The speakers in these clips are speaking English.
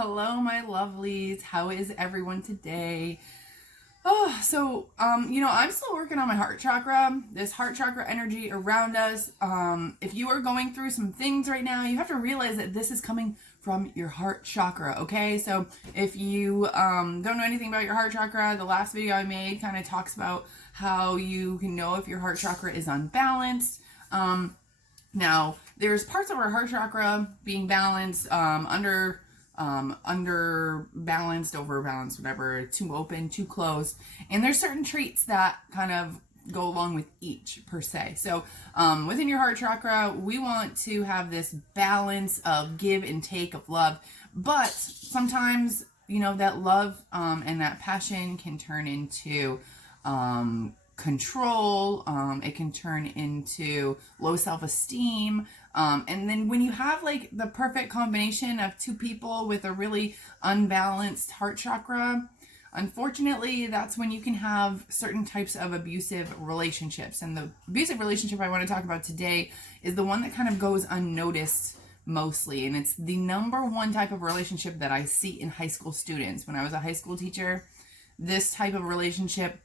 Hello, my lovelies. How is everyone today? I'm still working on my heart chakra, this heart chakra energy around us. If you are going through some things right now, you have to realize that this is coming from your heart chakra, okay? So if you don't know anything about your heart chakra, the last video I made kind of talks about how you can know if your heart chakra is unbalanced. Now, there's parts of our heart chakra being balanced, under balanced, overbalanced, whatever, too open, too closed. And there's certain traits that kind of go along with each per se. So within your heart chakra, we want to have this balance of give and take of love. But sometimes, that love and that passion can turn into control. It can turn into low self-esteem. And then when you have like the perfect combination of two people with a really unbalanced heart chakra, unfortunately, that's when you can have certain types of abusive relationships. And the abusive relationship I want to talk about today is the one that kind of goes unnoticed mostly. And it's the number one type of relationship that I see in high school students. When I was a high school teacher, this type of relationship,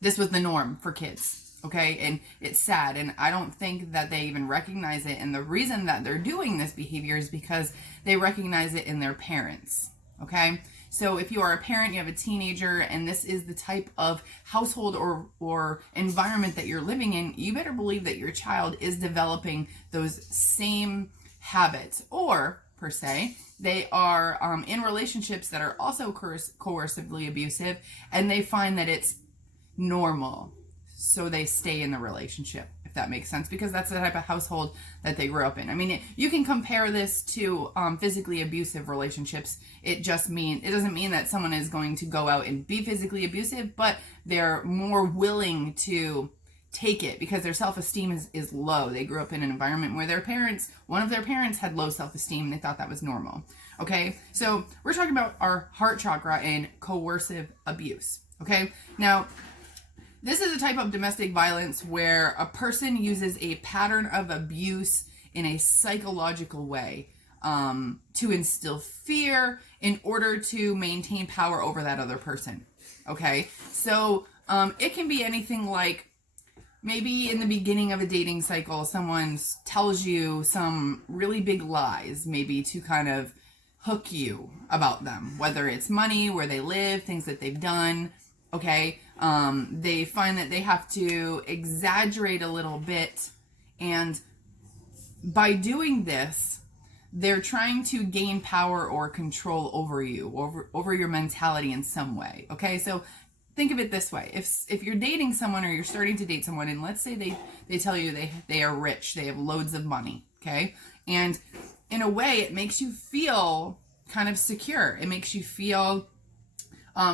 this was the norm for kids. Okay, and it's sad, and I don't think that they even recognize it. And the reason that they're doing this behavior is because they recognize it in their parents. Okay, so if you are a parent, you have a teenager, and this is the type of household or environment that you're living in, you better believe that your child is developing those same habits, or per se, they are in relationships that are also coercively abusive, and they find that it's normal. So they stay in the relationship, if that makes sense, because that's the type of household that they grew up in. I mean, you can compare this to physically abusive relationships. It doesn't mean that someone is going to go out and be physically abusive, but they're more willing to take it because their self-esteem is low. They grew up in an environment where one of their parents had low self-esteem, and they thought that was normal. Okay, so we're talking about our heart chakra and coercive abuse. Okay, now, this is a type of domestic violence where a person uses a pattern of abuse in a psychological way to instill fear in order to maintain power over that other person. Okay, so it can be anything like maybe in the beginning of a dating cycle, someone tells you some really big lies, maybe to kind of hook you about them, whether it's money, where they live, things that they've done. Okay, they find that they have to exaggerate a little bit, and by doing this, they're trying to gain power or control over you, over your mentality in some way. Okay, so think of it this way: if you're dating someone or you're starting to date someone, and let's say they tell you they are rich, they have loads of money, okay, and in a way it makes you feel kind of secure. It makes you feel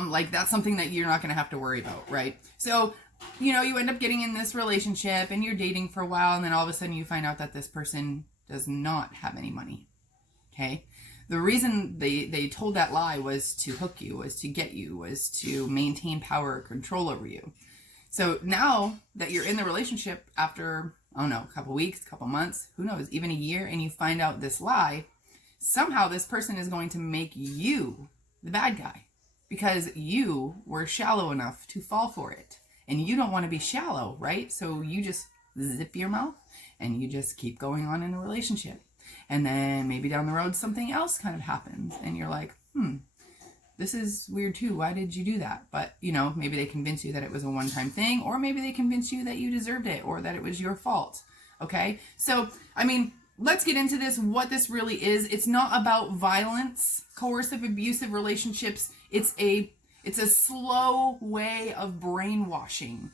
like that's something that you're not going to have to worry about, right? So, you end up getting in this relationship and you're dating for a while, and then all of a sudden you find out that this person does not have any money, okay? The reason they told that lie was to hook you, was to get you, was to maintain power or control over you. So now that you're in the relationship after, I don't know, a couple weeks, a couple months, who knows, even a year, and you find out this lie, somehow this person is going to make you the bad guy, because you were shallow enough to fall for it. And you don't want to be shallow, right? So you just zip your mouth and you just keep going on in a relationship. And then maybe down the road something else kind of happens and you're like, this is weird too. Why did you do that? But, maybe they convince you that it was a one-time thing, or maybe they convince you that you deserved it or that it was your fault. Okay? So, let's get into this, what this really is. It's not about violence. Coercive, abusive relationships, it's a slow way of brainwashing.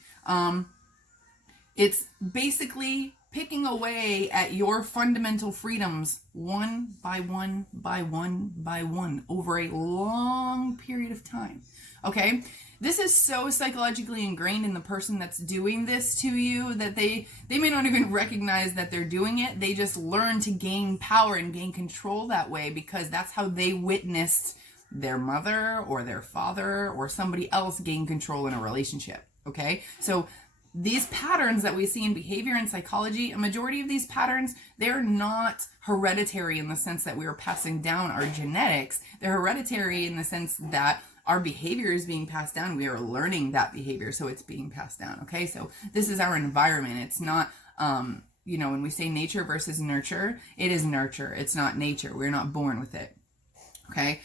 It's basically picking away at your fundamental freedoms one by one by one by one over a long period of time. Okay? This is so psychologically ingrained in the person that's doing this to you that they may not even recognize that they're doing it. They just learn to gain power and gain control that way because that's how they witnessed their mother or their father or somebody else gain control in a relationship. Okay? So these patterns that we see in behavior and psychology, a majority of these patterns, they're not hereditary in the sense that we are passing down our genetics. They're hereditary in the sense that our behavior is being passed down. We are learning that behavior, so it's being passed down. Okay, so this is our environment. It's not, when we say nature versus nurture, it is nurture. It's not nature. We're not born with it. Okay,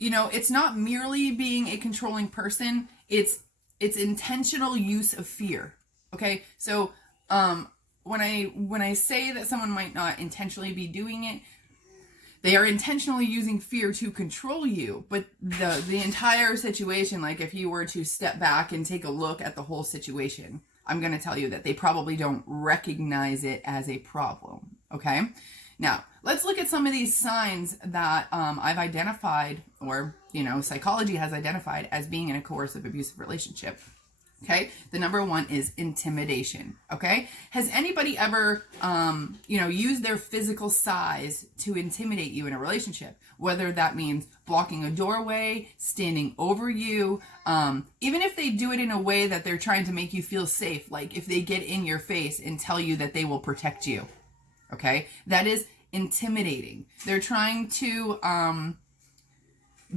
it's not merely being a controlling person. It's intentional use of fear. Okay, so when I say that someone might not intentionally be doing it, they are intentionally using fear to control you. But the entire situation, like if you were to step back and take a look at the whole situation, I'm going to tell you that they probably don't recognize it as a problem. Okay, now let's look at some of these signs that I've identified, or psychology has identified as being in a coercive abusive relationship. Okay, the number one is intimidation. Okay, has anybody ever used their physical size to intimidate you in a relationship? Whether that means blocking a doorway, standing over you, even if they do it in a way that they're trying to make you feel safe, like if they get in your face and tell you that they will protect you. Okay, that is intimidating. They're trying to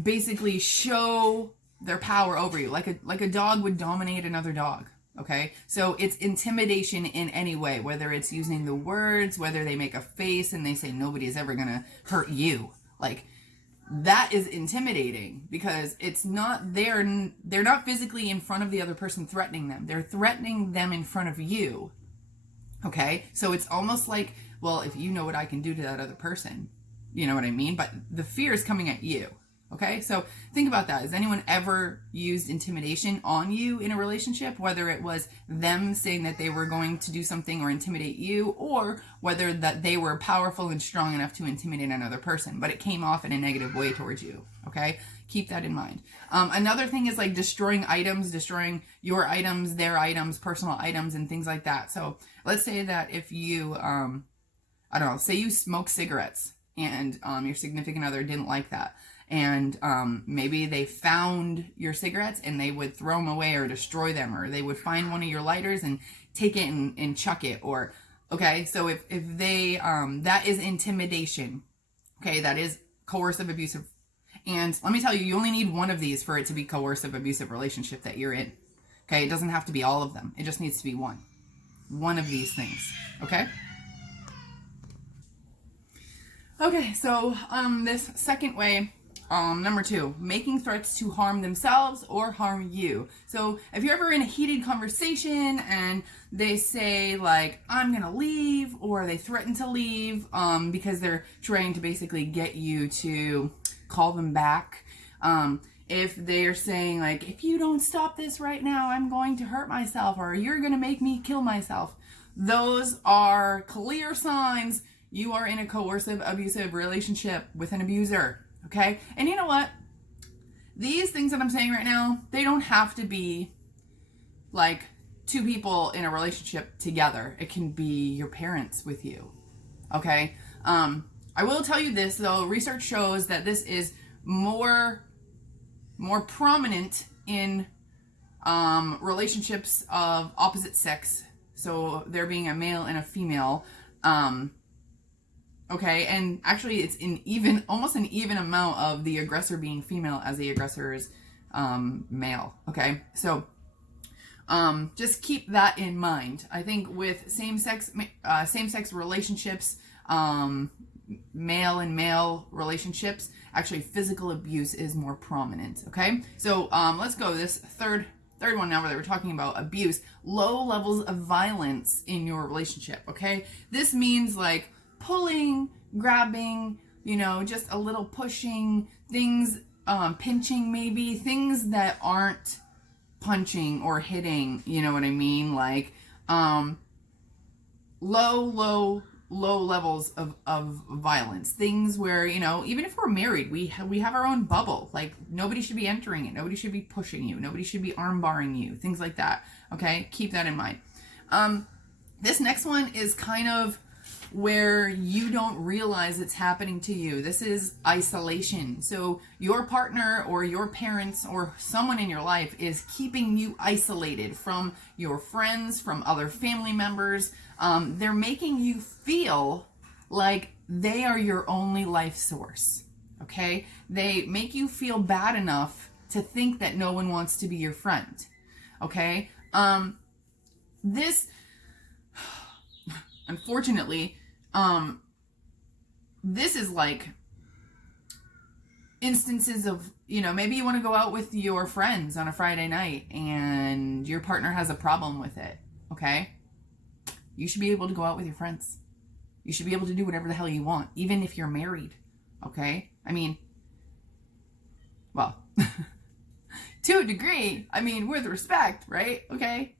basically show their power over you, like a dog would dominate another dog. Okay, so it's intimidation in any way, whether it's using the words, whether they make a face and they say nobody is ever gonna hurt you. Like, that is intimidating, because it's not they're not physically in front of the other person threatening them. They're threatening them in front of you. Okay, so it's almost like, well, if you know what I can do to that other person, you know what I mean? But the fear is coming at you. Okay, so think about that. Has anyone ever used intimidation on you in a relationship? Whether it was them saying that they were going to do something or intimidate you, or whether that they were powerful and strong enough to intimidate another person, but it came off in a negative way towards you. Okay, keep that in mind. Another thing is like destroying items, destroying your items, their items, personal items, and things like that. So let's say that if you, say you smoke cigarettes and your significant other didn't like that. And maybe they found your cigarettes and they would throw them away or destroy them, or they would find one of your lighters and take it and chuck it. Or, okay, so if they, that is intimidation. Okay, that is coercive abusive. And let me tell you, you only need one of these for it to be coercive abusive relationship that you're in. Okay, it doesn't have to be all of them. It just needs to be one. One of these things. Okay? Okay, so this second way, number two, making threats to harm themselves or harm you. So if you're ever in a heated conversation and they say like, I'm gonna leave, or they threaten to leave because they're trying to basically get you to call them back. If they're saying like, if you don't stop this right now, I'm going to hurt myself, or you're gonna make me kill myself. Those are clear signs you are in a coercive abusive relationship with an abuser. Okay, and you know what? These things that I'm saying right now, they don't have to be like two people in a relationship together. It can be your parents with you. Okay, I will tell you this though. Research shows that this is more prominent in relationships of opposite sex. So there being a male and a female. Okay, and actually it's almost an even amount of the aggressor being female as the aggressor is male. Okay, so just keep that in mind. I think with same-sex relationships, male and male relationships, actually physical abuse is more prominent. Okay, so let's go this third one now that we're talking about abuse. Low levels of violence in your relationship. Okay, this means like pulling, grabbing, just a little pushing, things, pinching maybe, things that aren't punching or hitting, you know what I mean? Like, low levels of violence, things where, even if we're married, we have our own bubble. Like, nobody should be entering it. Nobody should be pushing you. Nobody should be arm barring you, things like that. Okay. Keep that in mind. This next one is kind of, where you don't realize it's happening to you. This is isolation. So your partner or your parents or someone in your life is keeping you isolated from your friends, from other family members. They're making you feel like they are your only life source. Okay? They make you feel bad enough to think that no one wants to be your friend. Okay? This, unfortunately, this is like instances of, maybe you want to go out with your friends on a Friday night and your partner has a problem with it. Okay? You should be able to go out with your friends. You should be able to do whatever the hell you want, even if you're married. Okay? I mean, well, to a degree, with respect, right? Okay?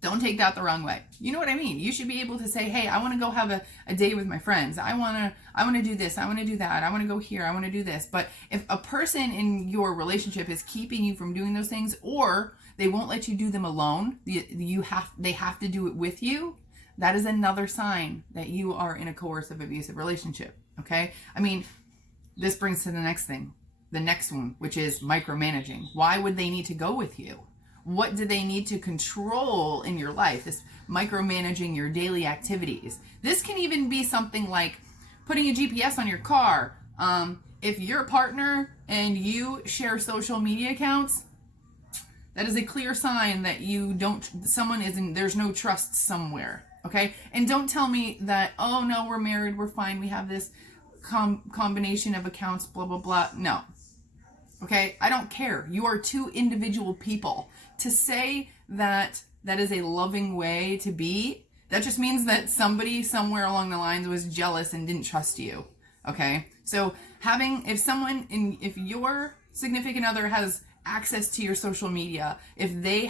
Don't take that the wrong way. You know what I mean? You should be able to say, hey, I want to go have a day with my friends. I want to do this. I want to do that. I want to go here. I want to do this. But if a person in your relationship is keeping you from doing those things, or they won't let you do them alone, they have to do it with you, that is another sign that you are in a coercive abusive relationship. Okay? This brings to the next thing. The next one, which is micromanaging. Why would they need to go with you? What do they need to control in your life? This micromanaging your daily activities. This can even be something like putting a GPS on your car. If your partner and you share social media accounts, that is a clear sign that there's no trust somewhere. Okay? And don't tell me that, oh no, we're married, we're fine, we have this combination of accounts, blah, blah, blah. No. Okay? I don't care. You are two individual people. To say that is a loving way to be, that just means that somebody somewhere along the lines was jealous and didn't trust you. Okay? So if your significant other has access to your social media, if they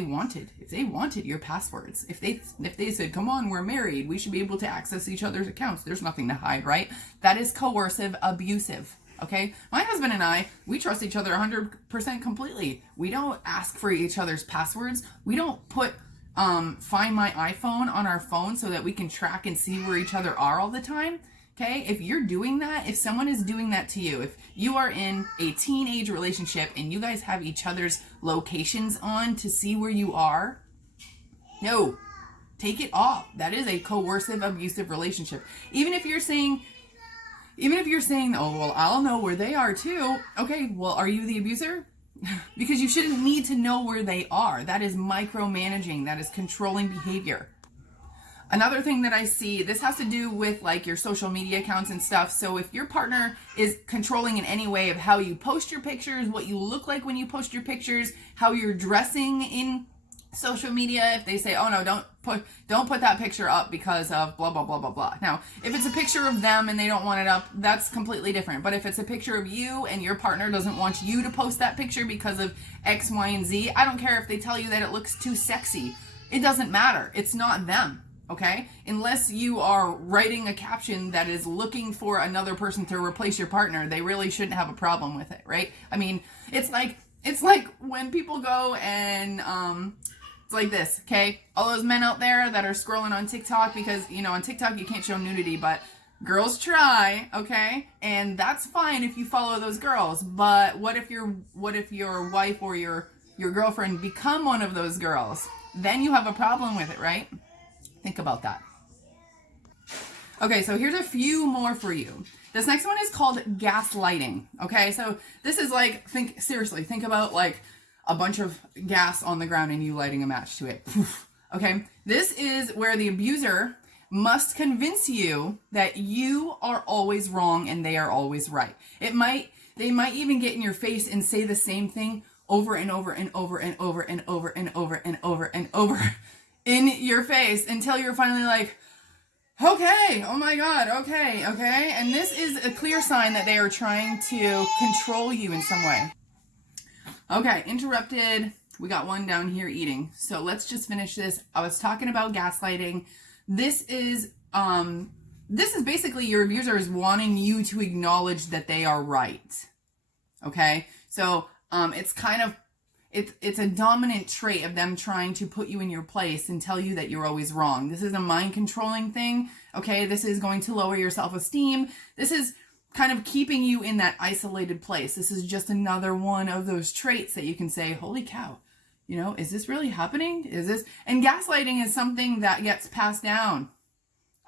wanted your passwords, if they said, come on, we're married, we should be able to access each other's accounts, there's nothing to hide, right? That is coercive abusive. Okay? My husband and I, we trust each other 100% completely. We don't ask for each other's passwords. We don't put Find My iPhone on our phone so that we can track and see where each other are all the time. Okay? If you're doing that, if someone is doing that to you, if you are in a teenage relationship and you guys have each other's locations on to see where you are, no, take it off. That is a coercive abusive relationship. Even if you're saying, oh, well, I'll know where they are too. Okay, well, are you the abuser? Because you shouldn't need to know where they are. That is micromanaging. That is controlling behavior. Another thing that I see, this has to do with like your social media accounts and stuff. So if your partner is controlling in any way of how you post your pictures, what you look like when you post your pictures, how you're dressing in social media, if they say, oh no, don't put that picture up because of blah, blah, blah, blah, blah. Now, if it's a picture of them and they don't want it up, that's completely different. But if it's a picture of you and your partner doesn't want you to post that picture because of X, Y, and Z, I don't care if they tell you that it looks too sexy. It doesn't matter. It's not them. Okay? Unless you are writing a caption that is looking for another person to replace your partner, they really shouldn't have a problem with it, right? It's like when people go and, it's like this, okay? All those men out there that are scrolling on TikTok, because, on TikTok you can't show nudity, but girls try, okay? And that's fine if you follow those girls, but what if your wife or your girlfriend become one of those girls? Then you have a problem with it, right? Think about that. Okay, so here's a few more for you. This next one is called gaslighting, okay? So this is like, think about like a bunch of gas on the ground and you lighting a match to it. Okay? This is where the abuser must convince you that you are always wrong and they are always right. They might even get in your face and say the same thing over and over and over and over and over and over and over and over in your face until you're finally like, okay, oh my God, okay. And this is a clear sign that they are trying to control you in some way. Okay, interrupted. We got one down here eating. So let's just finish this. I was talking about gaslighting. This is basically your abuser is wanting you to acknowledge that they are right. Okay? So it's kind of it's a dominant trait of them trying to put you in your place and tell you that you're always wrong. This is a mind controlling thing. Okay. This is going to lower your self-esteem. This is kind of keeping you in that isolated place. This is just another one of those traits that you can say, holy cow, you know, is this really happening? Is this? And gaslighting is something that gets passed down.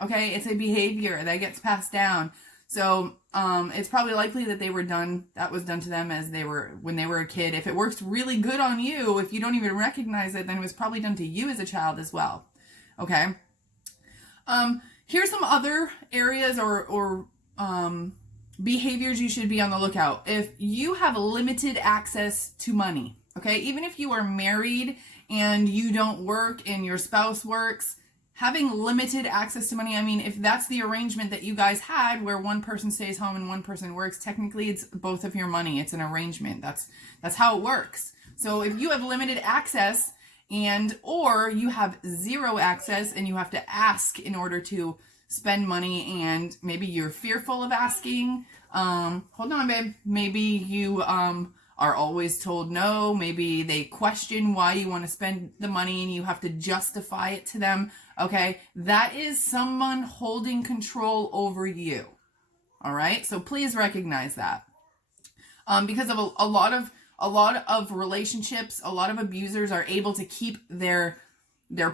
Okay. It's a behavior that gets passed down. So, it's probably likely that that was done to them when they were a kid. If it works really good on you, if you don't even recognize it, then it was probably done to you as a child as well. Okay. Here's some other areas or behaviors you should be on the lookout. If you have limited access to money, okay, even if you are married and you don't work and your spouse works, having limited access to money, I mean, if that's the arrangement that you guys had where one person stays home and one person works, technically it's both of your money. It's an arrangement. That's how it works. So if you have limited access or you have zero access and you have to ask in order to spend money, and maybe you're fearful of asking, hold on, babe. Maybe you are always told no. Maybe they question why you want to spend the money and you have to justify it to them. Okay, that is someone holding control over you. All right, so please recognize that. Because of a lot of relationships, a lot of abusers are able to keep their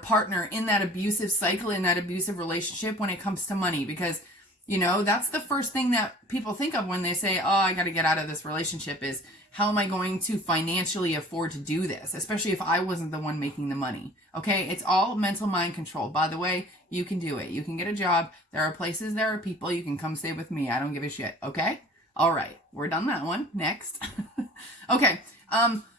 partner in that abusive cycle, in that abusive relationship when it comes to money, because, you know, that's the first thing that people think of when they say, oh, I got to get out of this relationship, is how am I going to financially afford to do this? Especially if I wasn't the one making the money. Okay. It's all mental mind control. By the way, you can do it. You can get a job. There are places, there are people. You can come stay with me. I don't give a shit. Okay. All right. We're done that one. Next. Okay.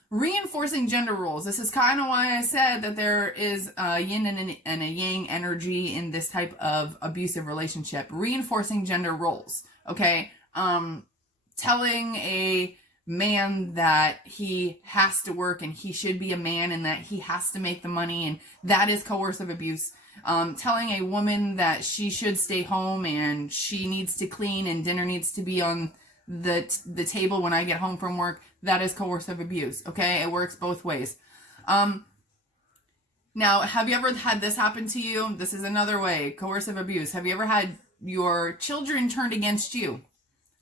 Reinforcing gender roles. This is kind of why I said that there is a yin and a yang energy in this type of abusive relationship. Reinforcing gender roles. Okay. Telling a man that he has to work and he should be a man and that he has to make the money, and that is coercive abuse. Telling a woman that she should stay home and she needs to clean and dinner needs to be on the table when I get home from work, that is coercive abuse. Okay, it works both ways. Now, have you ever had this happen to you? This is another way, coercive abuse. Have you ever had your children turned against you?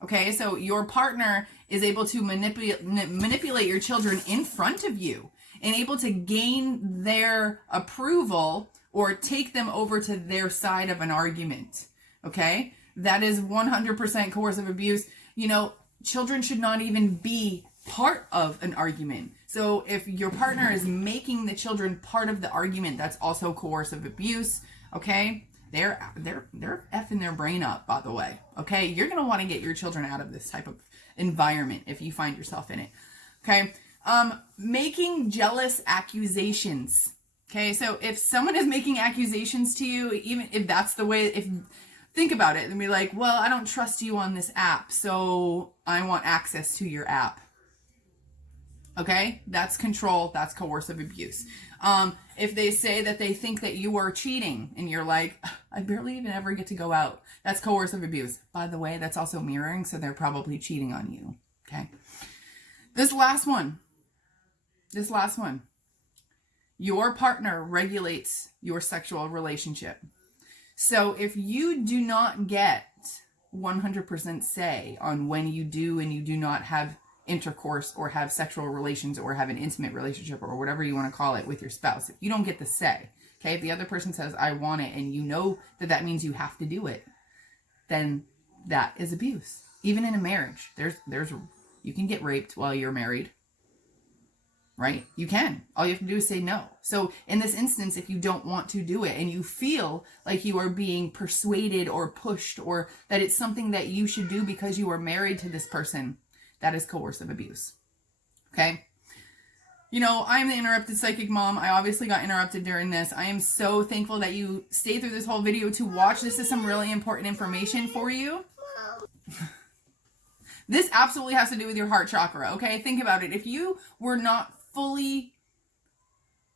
Okay, so your partner is able to manipulate your children in front of you and able to gain their approval or take them over to their side of an argument. Okay, that is 100% coercive abuse. You know, children should not even be part of an argument. So if your partner is making the children part of the argument, that's also coercive abuse. Okay. They're effing their brain up, by the way. Okay. You're going to want to get your children out of this type of environment if you find yourself in it. Okay. Making jealous accusations. Okay. So if someone is making accusations to you, even if that's the way, think about it and be like, well, I don't trust you on this app, so I want access to your app. Okay, that's control. That's coercive abuse. If they say that they think that you are cheating and you're like, I barely even ever get to go out, that's coercive abuse. By the way, that's also mirroring, so they're probably cheating on you. Okay. This last one. Your partner regulates your sexual relationship. So if you do not get 100% say on when you do and you do not have intercourse or have sexual relations or have an intimate relationship or whatever you want to call it with your spouse, if you don't get the say, okay, if the other person says, I want it, and you know that means you have to do it, then that is abuse. Even in a marriage, you can get raped while you're married, right? You can. All you have to do is say no. So in this instance, if you don't want to do it and you feel like you are being persuaded or pushed or that it's something that you should do because you are married to this person, that is coercive abuse. Okay? You know, I'm the interrupted psychic mom. I obviously got interrupted during this. I am so thankful that you stayed through this whole video to watch. This is some really important information for you. This absolutely has to do with your heart chakra, okay? Think about it. If you were not fully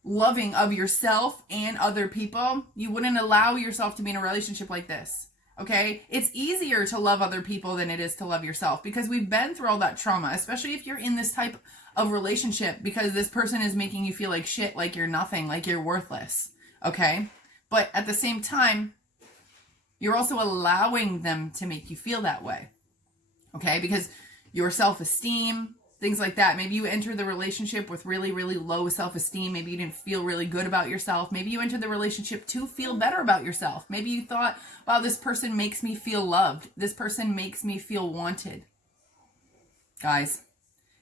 loving of yourself and other people, you wouldn't allow yourself to be in a relationship like this. Okay, it's easier to love other people than it is to love yourself, because we've been through all that trauma, especially if you're in this type of relationship, because this person is making you feel like shit, like you're nothing, like you're worthless. Okay, but at the same time, you're also allowing them to make you feel that way. Okay, because your self-esteem, things like that. Maybe you entered the relationship with really, really low self-esteem. Maybe you didn't feel really good about yourself. Maybe you entered the relationship to feel better about yourself. Maybe you thought, wow, this person makes me feel loved. This person makes me feel wanted. Guys,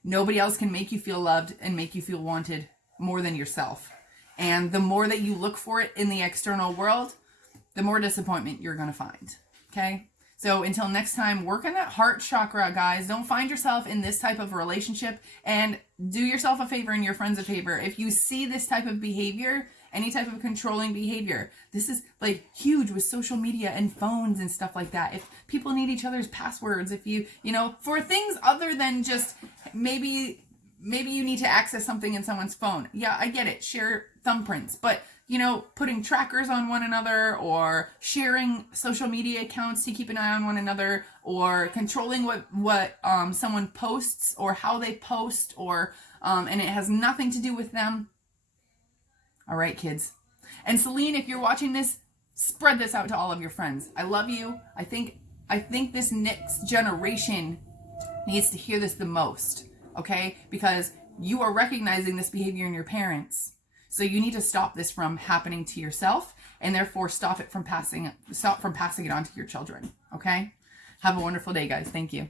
nobody else can make you feel loved and make you feel wanted more than yourself. And the more that you look for it in the external world, the more disappointment you're going to find. Okay? So until next time, work on that heart chakra, guys. Don't find yourself in this type of relationship, and do yourself a favor and your friends a favor. If you see this type of behavior, any type of controlling behavior, this is like huge with social media and phones and stuff like that. If people need each other's passwords, if you know, for things other than just maybe you need to access something in someone's phone. Yeah, I get it. Share thumbprints, but you know, putting trackers on one another, or sharing social media accounts to keep an eye on one another, or controlling what someone posts or how they post, or and it has nothing to do with them. All right, kids. And Celine, if you're watching this, spread this out to all of your friends. I love you. I think this next generation needs to hear this the most, okay? Because you are recognizing this behavior in your parents. So you need to stop this from happening to yourself, and therefore stop from passing it on to your children, okay? Have a wonderful day, guys. Thank you.